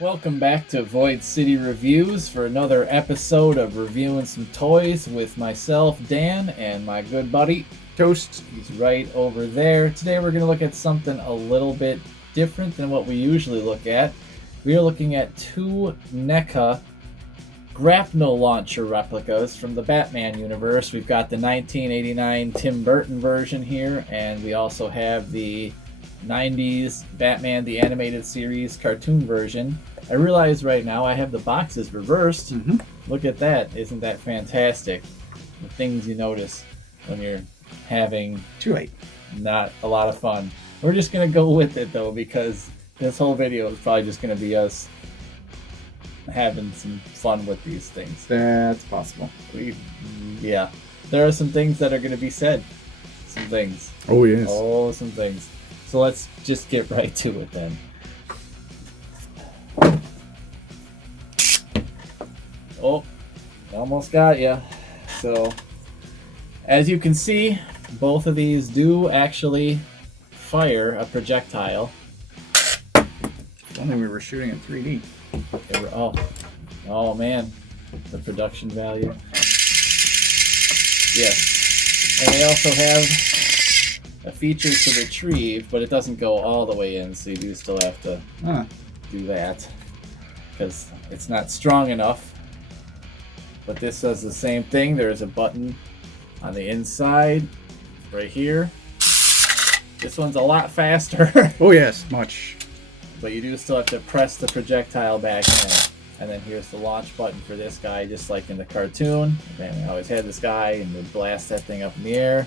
Welcome back to Void City Reviews for another episode of reviewing some toys with myself, Dan, and my good buddy, Toast. He's right over there. Today we're going to look at something a little bit different than what we usually look at. We are looking at two NECA Grapnel Launcher Replicas from the Batman universe. We've got the 1989 Tim Burton version here, and we also have the 90s Batman the Animated Series cartoon version. I realize right now I have the boxes reversed. Look at that. Isn't that fantastic? The things you notice when you're having Too late. not a lot of fun. We're just going to go with it though, because this whole video is probably just going to be us having some fun with these things. That's possible. Yeah. There are some things that are going to be said. Some things. Oh, yes. Oh, some things. So let's just get right to it then. Oh, almost got ya. So, as you can see, both of these do actually fire a projectile. If only we were shooting in 3D. They were, oh man, the production value. Yes, and they also have a feature to retrieve, but it doesn't go all the way in, so you do still have to do that because it's not strong enough. But this does the same thing. There's a button on the inside right here. This one's a lot faster. Oh yes, much. But you do still have to press the projectile back in. And then here's the launch button for this guy, just like in the cartoon. And we always had this guy, and we'd blast that thing up in the air.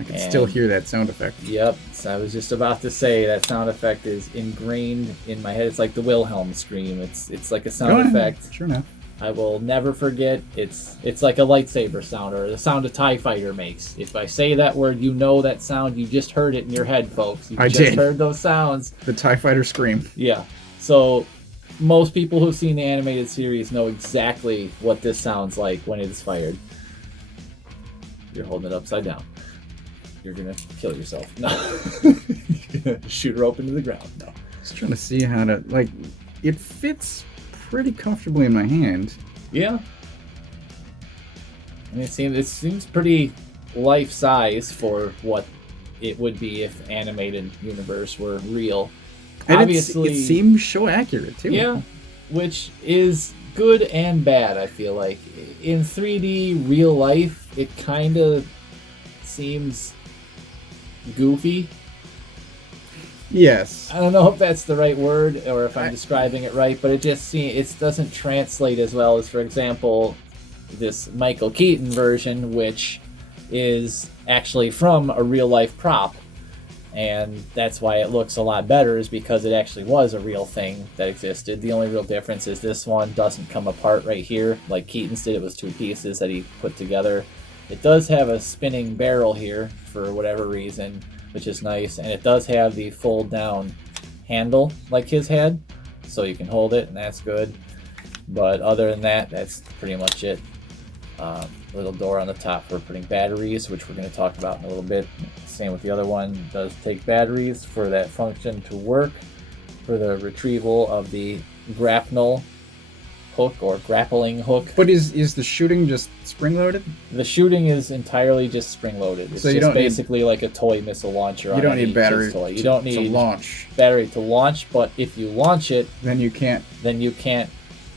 I can still hear that sound effect. Yep, so I was just about to say that sound effect is ingrained in my head. It's like the Wilhelm scream. It's like a sound effect. Sure enough. I will never forget. It's like a lightsaber sound, or the sound a TIE fighter makes. If I say that word, you know that sound. You just heard it in your head, folks. You just heard those sounds. The TIE fighter scream. Yeah. So most people who've seen the animated series know exactly what this sounds like when it is fired. You're holding it upside down. You're gonna kill yourself. No. You're gonna shoot her open to the ground. No. Just trying to see how to, like, it fits pretty comfortably in my hand. Yeah. I mean, it seems pretty life size for what it would be if animated universe were real. And obviously, it seems so accurate too. Yeah, which is good and bad. I feel like in 3D real life, it kind of seems goofy. Yes. I don't know if that's the right word or if I'm describing it right, but it doesn't translate as well as, for example, this Michael Keaton version, which is actually from a real life prop, and that's why it looks a lot better, is because it actually was a real thing that existed. The only real difference is this one doesn't come apart right here like Keaton's did. It was two pieces that he put together. It does have a spinning barrel here for whatever reason, which is nice, and it does have the fold down handle like his had, so you can hold it, and that's good. But other than that, that's pretty much it. Little door on the top for putting batteries, which we're going to talk about in a little bit. Same with the other one. It does take batteries for that function to work, for the retrieval of the grapnel hook or grappling hook. But is the shooting just spring-loaded? The shooting is entirely just spring-loaded. It's so you just don't basically like a toy missile launcher. You don't need battery you don't need to launch. battery to launch, but if you launch it, then you can't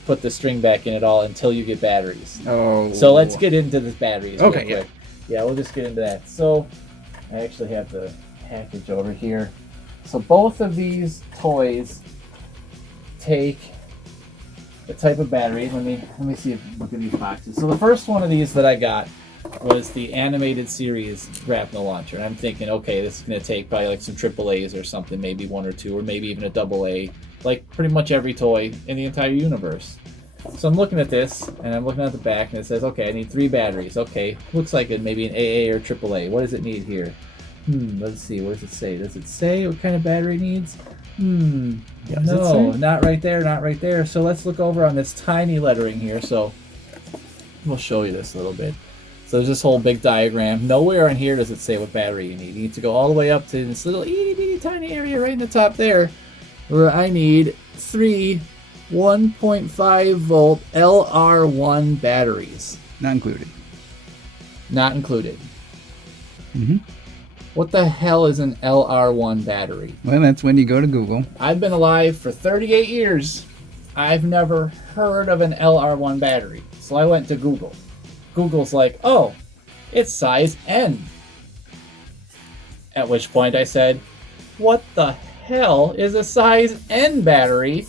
put the string back in at all until you get batteries. Oh. So let's get into the batteries real quick. Yeah, we'll just get into that. So I actually have the package over here. So both of these toys take the type of battery. Let me see look at these boxes. So the first one of these that I got was the animated series grapnel launcher. And I'm thinking, okay, this is going to take probably like some AAAs or something, maybe one or two, or maybe even a AA, like pretty much every toy in the entire universe. So I'm looking at this, and I'm looking at the back, and it says, okay, I need 3 batteries. Okay, looks like it maybe an AA or AAA. What does it need here? Let's see. What does it say? Does it say what kind of battery it needs? Yeah, no, not right there, not right there. So let's look over on this tiny lettering here. So we'll show you this a little bit. So there's this whole big diagram. Nowhere on here does it say what battery you need. You need to go all the way up to this little itty bitty tiny area right in the top there, where I need 3 1.5 volt LR1 batteries. Not included. Not included. Mm-hmm. What the hell is an LR1 battery? Well, that's when you go to Google. I've been alive for 38 years. I've never heard of an LR1 battery. So I went to Google. Google's like, oh, it's size N. At which point I said, what the hell is a size N battery?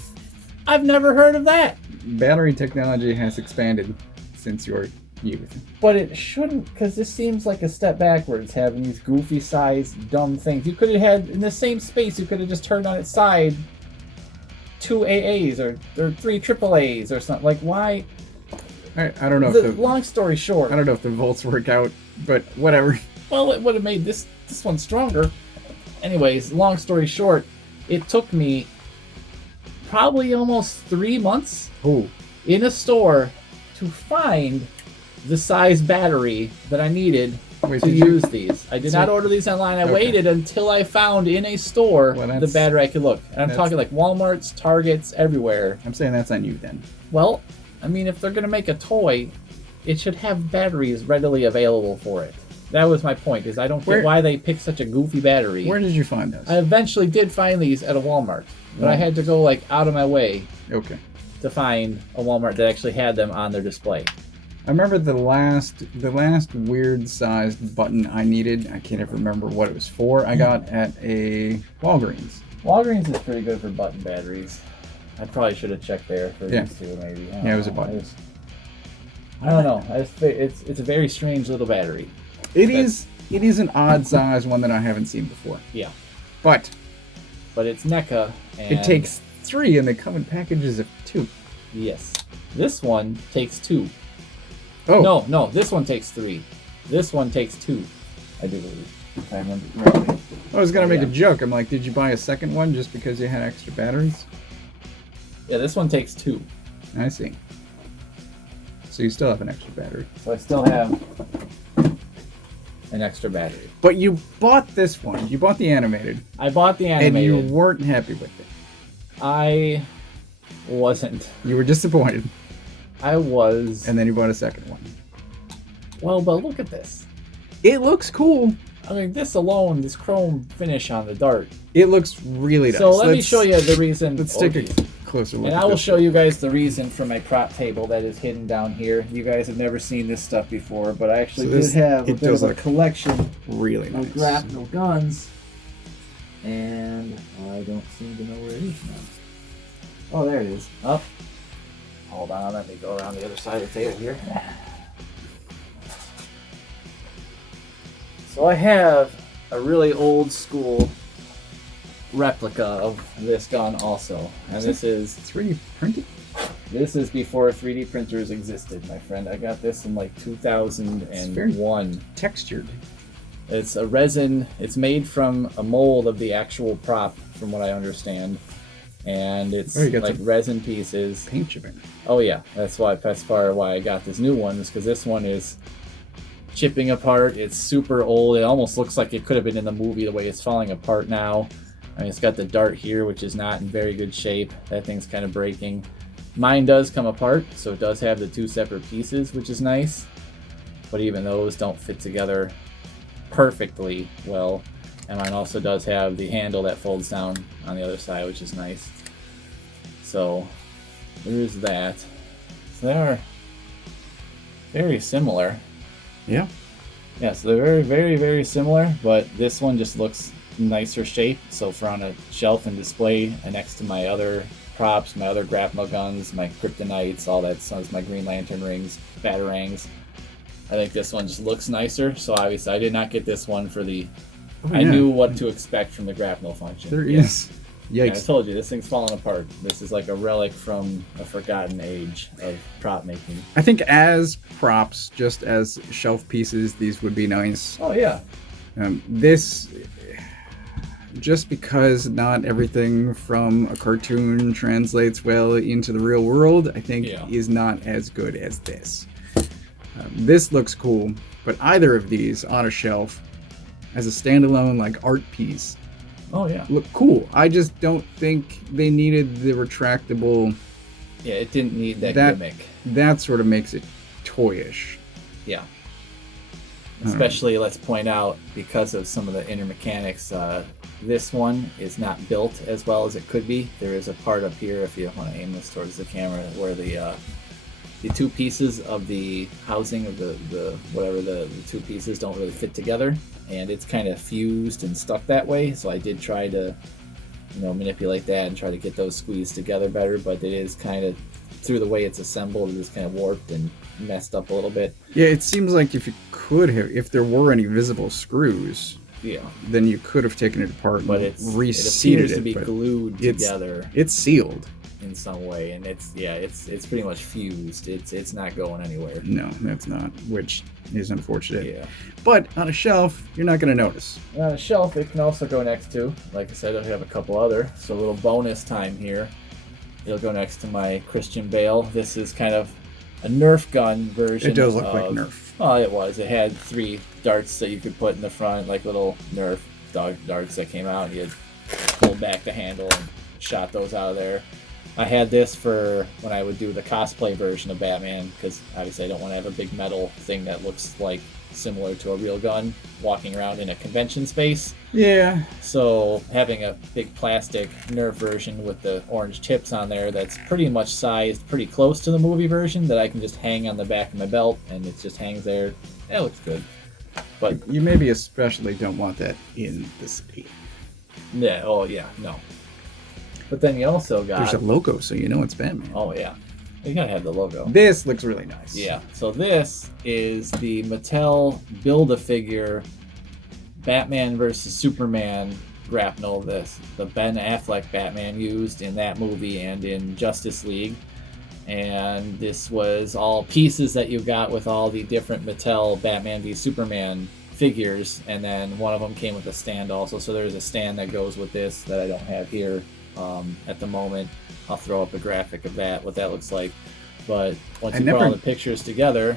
I've never heard of that. Battery technology has expanded since your youth. But it shouldn't, because this seems like a step backwards, having these goofy sized dumb things. You could have had, in the same space, you could have just turned on its side 2 AAs or 3 AAAs or something. Like, why? I don't know if the... Long story short. I don't know if the volts work out, but whatever. Well, it would have made this one stronger. Anyways, long story short, it took me probably almost 3 months in a store to find the size battery that I needed to use these. I did not order these online. I waited until I found in a store the battery I could look. And I'm talking like Walmart's, Targets, everywhere. I'm saying that's on you then. Well, I mean, if they're going to make a toy, it should have batteries readily available for it. That was my point, is I don't get why they picked such a goofy battery. Where did you find those? I eventually did find these at a Walmart, but I had to go like out of my way to find a Walmart that actually had them on their display. I remember the last weird sized button I needed. I can't even remember what it was for. I got at a Walgreens. Walgreens is pretty good for button batteries. I probably should have checked there for these two, maybe. It was a button. I don't know. It's a very strange little battery. It is an odd size one that I haven't seen before. Yeah. But it's NECA. And it takes 3 and they come in packages of 2. Yes. This one takes 2. Oh. No, this one takes 3. This one takes 2. I do believe. If I remember correctly. I was going to make a joke. I'm like, did you buy a second one just because you had extra batteries? Yeah, this one takes 2. I see. So you still have an extra battery. So I still have an extra battery. But you bought this one. You bought the animated. I bought the animated. And you weren't happy with it. I wasn't. You were disappointed. I was. And then you bought a second one. Well, but look at this. It looks cool. I mean, this alone, this chrome finish on the dart. It looks really nice. So let me show you the reason. Let's take a closer look. And I will show you guys the reason for my prop table that is hidden down here. You guys have never seen this stuff before, but I actually did have a bit of a collection really nice of grapnel guns. And I don't seem to know where it is now. Oh, there it is. Up. Hold on, let me go around the other side of the table here. So I have a really old school replica of this gun also. And this is 3D printed? This is before 3D printers existed, my friend. I got this in like 2001. It's very textured. It's a resin. It's made from a mold of the actual prop, from what I understand. And it's like resin pieces. Paint chipping. Oh yeah, that's part of why I got this new one, is because this one is chipping apart. It's super old. It almost looks like it could have been in the movie the way it's falling apart now. I mean, it's got the dart here, which is not in very good shape. That thing's kind of breaking. Mine does come apart, so it does have the 2 separate pieces, which is nice. But even those don't fit together perfectly well. And mine also does have the handle that folds down on the other side, which is nice. So there's that. So they are very similar. Yeah. Yeah, so they're very, very, very similar, but this one just looks nicer shape. So for on a shelf and display next to my other props, my other grapnel guns, my kryptonites, all that stuff, my Green Lantern rings, batarangs, I think this one just looks nicer. So obviously I did not get this one for the... I knew what to expect from the grapnel function. There is. Yikes. Yeah, I told you, this thing's falling apart. This is like a relic from a forgotten age of prop making. I think as props, just as shelf pieces, these would be nice. Oh, yeah. This, just because not everything from a cartoon translates well into the real world, I think is not as good as this. This looks cool, but either of these on a shelf as a standalone like art piece look cool. I just don't think they needed the retractable Yeah, it didn't need that gimmick. That sort of makes it toyish. Yeah. Especially, let's point out, because of some of the inner mechanics, this one is not built as well as it could be. There is a part up here, if you want to aim this towards the camera, where the two pieces of the housing of the two pieces don't really fit together, and it's kind of fused and stuck that way. So I did try to, manipulate that and try to get those squeezed together better, but it is kind of, through the way it's assembled, it is kind of warped and messed up a little bit. Yeah, it seems like if there were any visible screws, then you could have taken it apart and reseated it. It appears to be glued together. It's sealed in some way, and it's pretty much fused. It's not going anywhere. No, that's not, which is unfortunate. Yeah. But on a shelf, you're not going to notice. On a shelf, it can also go next to, like I said, I have a couple other. So a little bonus time here. It'll go next to my Christian Bale. This is kind of a Nerf gun version. It does look like Nerf. Oh, it was. It had 3 darts that you could put in the front, like little Nerf darts that came out, and you pulled back the handle and shot those out of there. I had this for when I would do the cosplay version of Batman, because obviously I don't want to have a big metal thing that looks like similar to a real gun walking around in a convention space. Yeah. So having a big plastic Nerf version with the orange tips on there that's pretty much sized pretty close to the movie version that I can just hang on the back of my belt, and it just hangs there. It looks good. But you maybe especially don't want that in the city. Yeah, oh yeah, no. But then you also got... There's a logo, so you know it's Batman. Oh yeah. You gotta have the logo. This looks really nice. Yeah. So this is the Mattel Build-A-Figure Batman vs. Superman grapnel. The Ben Affleck Batman used in that movie and in Justice League. And this was all pieces that you got with all the different Mattel Batman v Superman figures. And then one of them came with a stand also. So there's a stand that goes with this that I don't have here at the moment. I'll throw up a graphic of that, what that looks like. But once you put all the pictures together,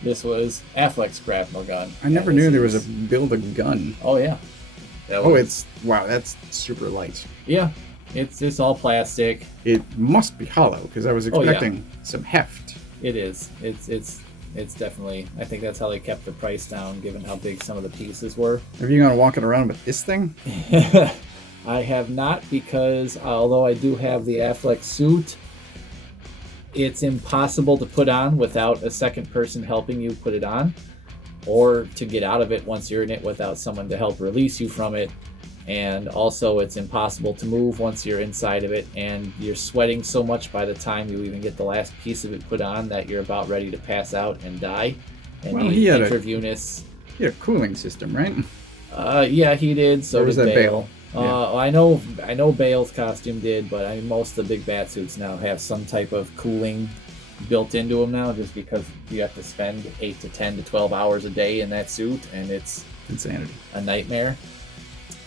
this was Affleck's grapnel gun. I never knew there was a build-a-gun. Oh, yeah. Wow, that's super light. Yeah, it's all plastic. It must be hollow, because I was expecting some heft. It is. It's definitely, I think that's how they kept the price down, given how big some of the pieces were. Are you going to walk it around with this thing? I have not, because although I do have the Affleck suit, it's impossible to put on without a second person helping you put it on, or to get out of it once you're in it without someone to help release you from it. And also it's impossible to move once you're inside of it, and you're sweating so much by the time you even get the last piece of it put on that you're about ready to pass out and die. And he had intravenous. He had a cooling system, right? Yeah, he did. So did Bale. Yeah. I know Bale's costume did, but most of the big bat suits now have some type of cooling built into them now, just because you have to spend 8 to 10 to 12 hours a day in that suit, and it's insanity, a nightmare.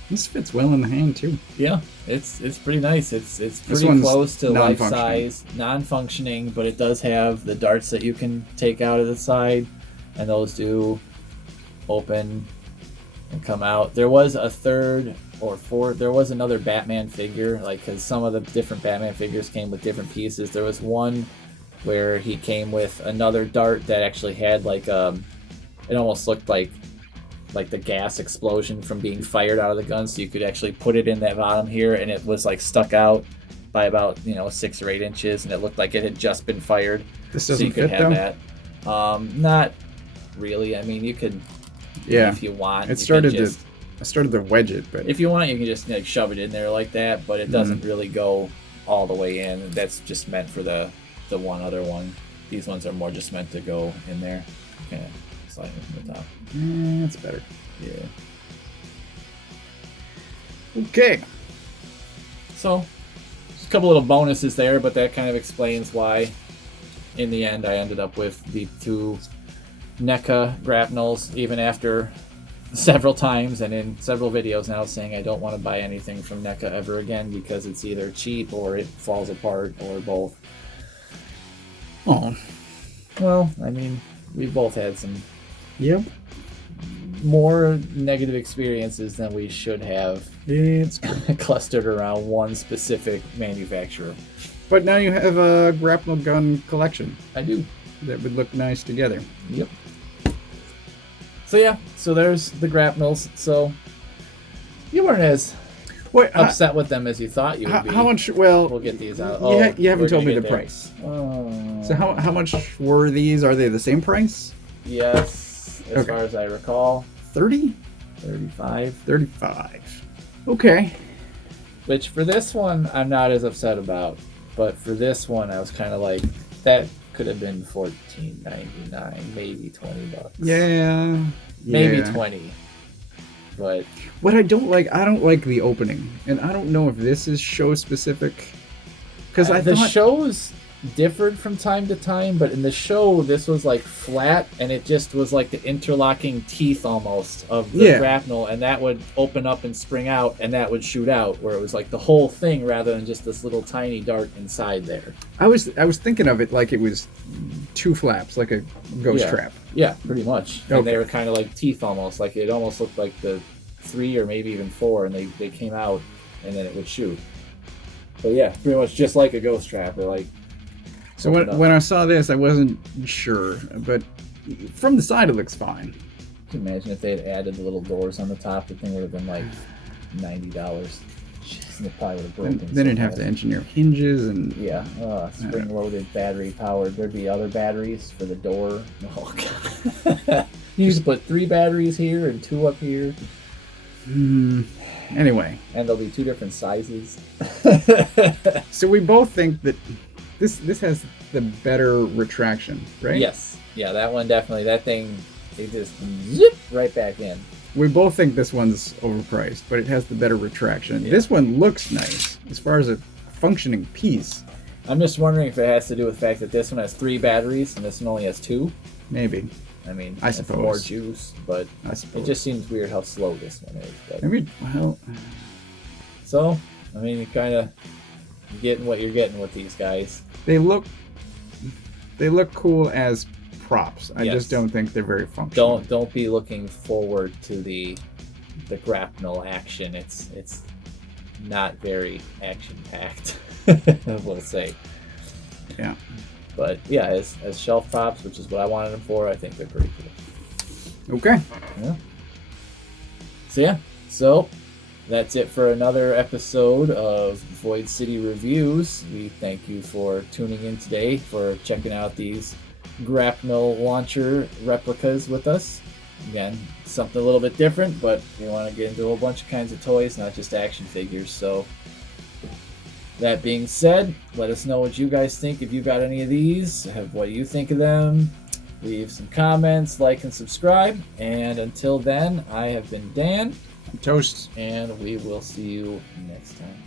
This fits well in the hand too. Yeah, it's pretty nice. It's pretty close to life size, non-functioning, but it does have the darts that you can take out of the side, and those do open and come out. There was a third or fourth. There was another Batman figure, because some of the different Batman figures came with different pieces. There was one where he came with another dart that actually had it almost looked like the gas explosion from being fired out of the gun, so you could actually put it in that bottom here, and it was stuck out by about 6 or 8 inches, and it looked like it had just been fired. This doesn't so you could fit have though? That. Not really. I mean, you could, if you want. I started to wedge it, but if you want, you can just shove it in there like that, but it doesn't really go all the way in. That's just meant for the one other one. These ones are more just meant to go in there. Okay, slide it from the top. That's better. Yeah. Okay. So, just a couple little bonuses there, but that kind of explains why, in the end, I ended up with the 2 NECA grapnels, even after several times and in several videos now saying I don't want to buy anything from NECA ever again because it's either cheap or it falls apart or both. Oh. Well, I mean, we've both had some more negative experiences than we should have. It's clustered around one specific manufacturer. But now you have a grapnel gun collection. I do. That would look nice together. Yep. So yeah, so there's the grapnels. So you weren't as upset with them as you thought you would be. How much? Well, we'll get these out. You haven't told me the price. So how much were these? Are they the same price? Yes, as far as I recall. 30? 35. 35. Okay. Which for this one, I'm not as upset about. But for this one, I was kind of like, that could have been $14.99, maybe $20. Yeah. Maybe 20. But what I don't like the opening, and I don't know if this is show specific. Because the shows differed from time to time, but in the show this was like flat, and it just was like the interlocking teeth almost of the grapnel, and that would open up and spring out, and that would shoot out, where it was like the whole thing rather than just this little tiny dart inside there. I was thinking of it like it was two flaps, like a ghost trap. Yeah, pretty much. And they were kind of like teeth almost, like it almost looked like the 3 or maybe even 4, and they came out and then it would shoot. But yeah, pretty much just like a ghost trap. They're like, so when I saw this, I wasn't sure, but from the side it looks fine. Can you imagine if they had added the little doors on the top? The thing would have been like $90. And it probably would have broken. Then it'd have to engineer hinges and spring-loaded, battery-powered. There'd be other batteries for the door. Oh god! You just put 3 batteries here and 2 up here. Anyway, and there'll be 2 different sizes. So we both think that this has the better retraction, right? Yes. Yeah, that one definitely. That thing, it just zip right back in. We both think this one's overpriced, but it has the better retraction. Yeah. This one looks nice as far as a functioning piece. I'm just wondering if it has to do with the fact that this one has 3 batteries and this one only has 2. Maybe. I mean, I suppose more juice, but it just seems weird how slow this one is. But... Maybe. Well. So, I mean, you kind of getting what you're getting with these guys. They look cool as props. I just don't think they're very functional. Don't be looking forward to the grapnel action. It's not very action packed. We'll say. Yeah. But yeah, as shelf props, which is what I wanted them for, I think they're pretty cool. Okay. Yeah. So that's it for another episode of Void City Reviews. We thank you for tuning in today, for checking out these Grapnel Launcher Replicas with us. Again, something a little bit different, but we want to get into a whole bunch of kinds of toys, not just action figures. So that being said, let us know what you guys think. If you got any of these, what do you think of them? Leave some comments, like, and subscribe. And until then, I have been Dan. I'm Toast. And we will see you next time.